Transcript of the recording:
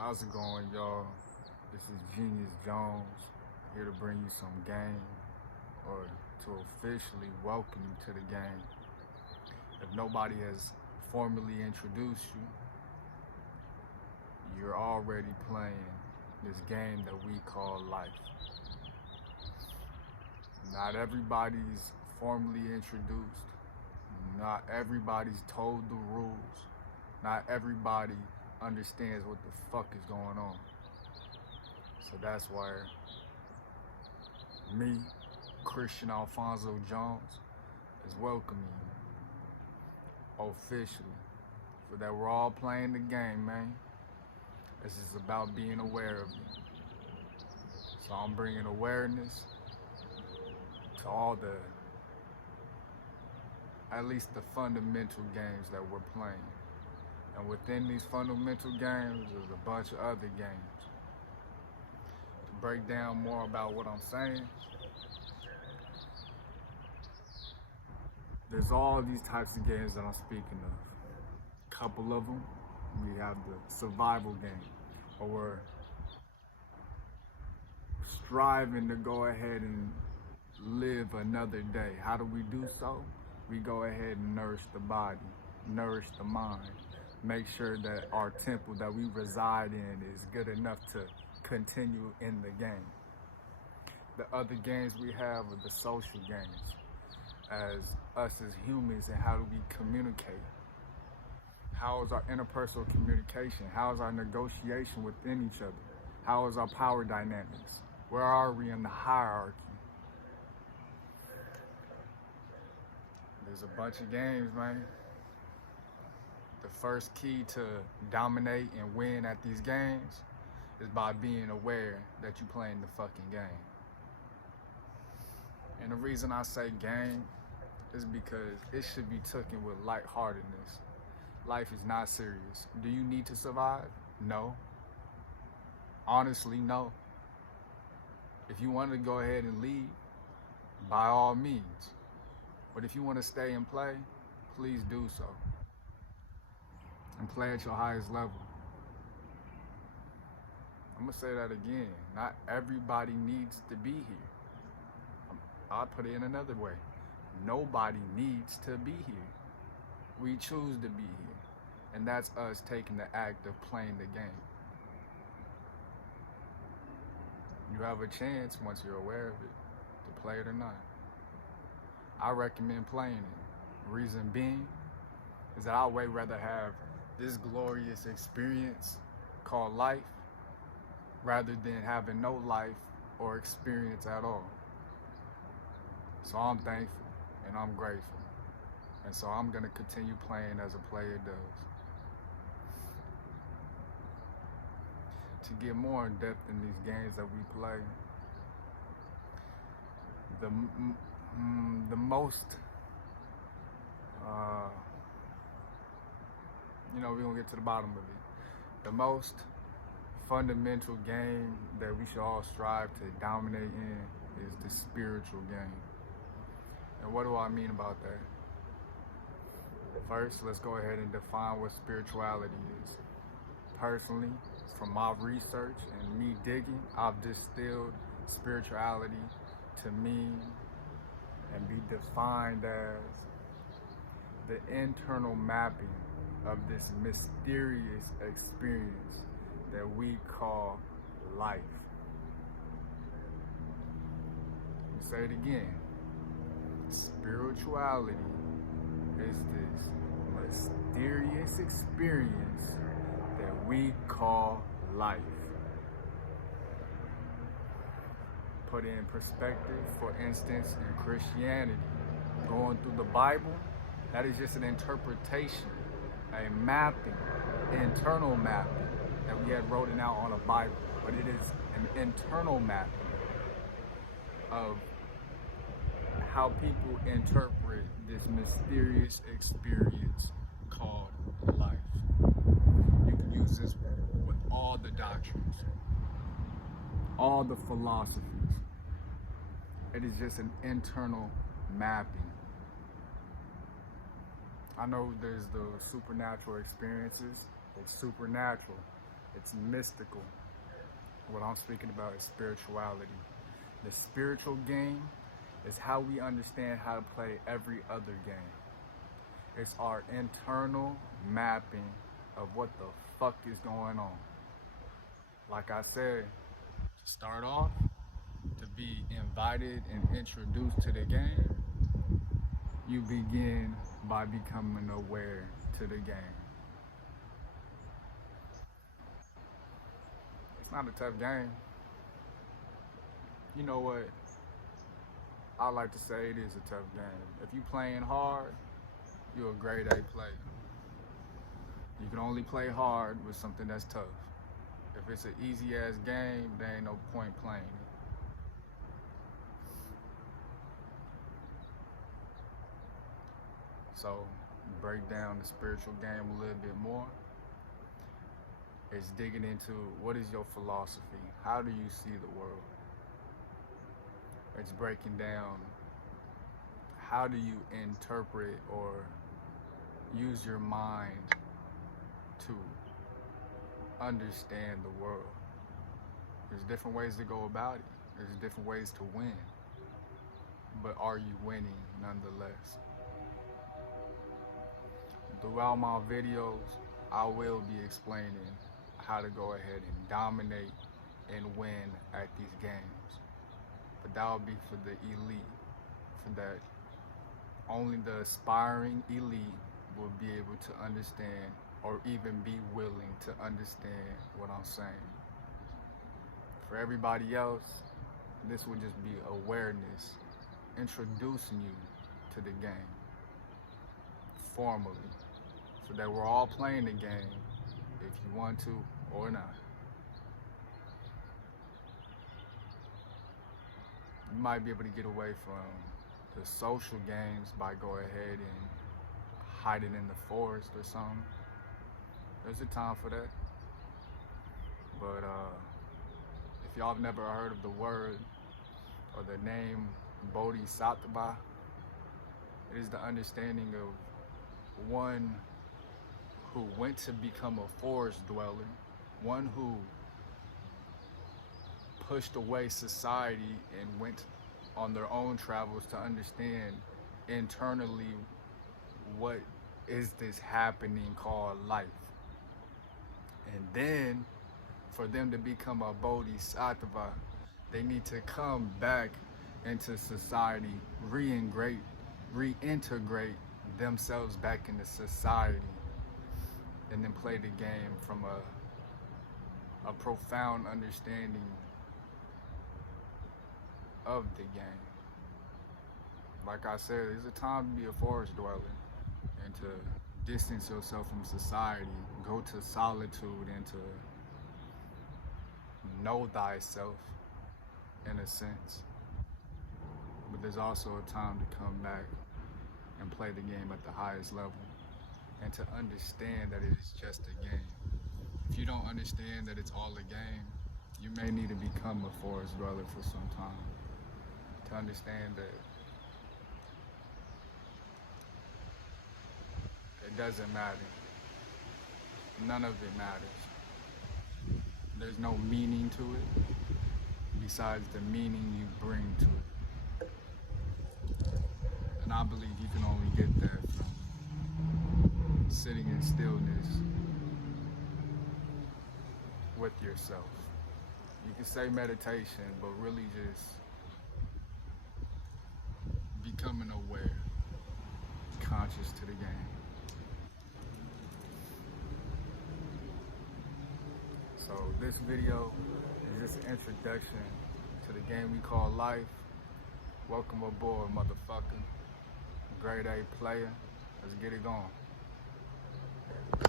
How's it going, y'all? This is Genius Jones, here to bring you some game, or to officially welcome you to the game. If nobody has formally introduced you, you're already playing this game that we call life. Not everybody's formally introduced. Not everybody's told the rules. Not everybody understands what the fuck is going on. So that's why me, Christian Alfonso Jones, is welcoming you officially. So that we're all playing the game, man. This is about being aware of it. So I'm bringing awareness to all at least the fundamental games that we're playing. And within these fundamental games, there's a bunch of other games. To break down more about what I'm saying, there's all these types of games that I'm speaking of. A couple of them, we have the survival game, where we're striving to go ahead and live another day. How do we do so? We go ahead and nourish the body, nourish the mind, make sure that our temple that we reside in is good enough to continue in the game. The other games we have are the social games, as us as humans, and how do we communicate? How is our interpersonal communication? How is our negotiation within each other? How is our power dynamics? Where are we in the hierarchy? There's a bunch of games, man. The first key to dominate and win at these games is by being aware that you're playing the fucking game. And the reason I say game is because it should be taken with lightheartedness. Life is not serious. Do you need to survive? No. Honestly, no. If you want to go ahead and leave, by all means. But if you want to stay and play, please do so. And play at your highest level. I'm gonna say that again. Not everybody needs to be here. I'll put it in another way. Nobody needs to be here. We choose to be here. And that's us taking the act of playing the game. You have a chance, once you're aware of it, to play it or not. I recommend playing it. Reason being is that I'd way rather have this glorious experience called life rather than having no life or experience at all. So I'm thankful and I'm grateful. And so I'm gonna continue playing as a player does. To get more in depth in these games that we play, the most, we're gonna get to the bottom of it. The most fundamental game that we should all strive to dominate in is the spiritual game. And what do I mean about that? First, let's go ahead and define what spirituality is. Personally, from my research and me digging, I've distilled spirituality to mean and be defined as the internal mapping of this mysterious experience that we call life. Let me say it again. Spirituality is this mysterious experience that we call life. Put it in perspective, for instance, in Christianity, going through the Bible, that is just an interpretation, a mapping, internal mapping that we had written out on a Bible, but it is an internal mapping of how people interpret this mysterious experience called life. You can use this with all the doctrines, all the philosophies. It is just an internal mapping. I know there's the supernatural experiences. It's supernatural. It's mystical. What I'm speaking about is spirituality. The spiritual game is how we understand how to play every other game. It's our internal mapping of what the fuck is going on. Like I said, to start off, to be invited and introduced to the game, you begin by becoming aware to the game. It's not a tough game. You know what? I like to say it is a tough game. If you playing hard, you're a grade A player. You can only play hard with something that's tough. If it's an easy ass game, there ain't no point playing it. So, break down the spiritual game a little bit more. It's digging into what is your philosophy? How do you see the world? It's breaking down how do you interpret or use your mind to understand the world. There's different ways to go about it. There's different ways to win. But are you winning nonetheless? Throughout my videos, I will be explaining how to go ahead and dominate and win at these games. But that will be for the elite, for that only the aspiring elite will be able to understand or even be willing to understand what I'm saying. For everybody else, this will just be awareness, introducing you to the game formally, so that we're all playing the game if you want to or not. You might be able to get away from the social games by going ahead and hiding in the forest or something. There's a time for that. But if y'all have never heard of the word or the name Bodhisattva, it is the understanding of one who went to become a forest dweller, one who pushed away society and went on their own travels to understand internally what is this happening called life. And then for them to become a Bodhisattva, they need to come back into society, reintegrate themselves back into society, and then play the game from a profound understanding of the game. Like I said, there's a time to be a forest dweller and to distance yourself from society, go to solitude, and to know thyself in a sense. But there's also a time to come back and play the game at the highest level and to understand that it is just a game. If you don't understand that it's all a game, you may need to become a forest dweller for some time to understand that it doesn't matter. None of it matters. There's no meaning to it besides the meaning you bring to it. And I believe you can only get there from sitting in stillness with yourself. You can say meditation, but really just becoming aware, conscious to the game. So this video is just an introduction to the game we call life. Welcome aboard, motherfucker. Grade A player. Let's get it going.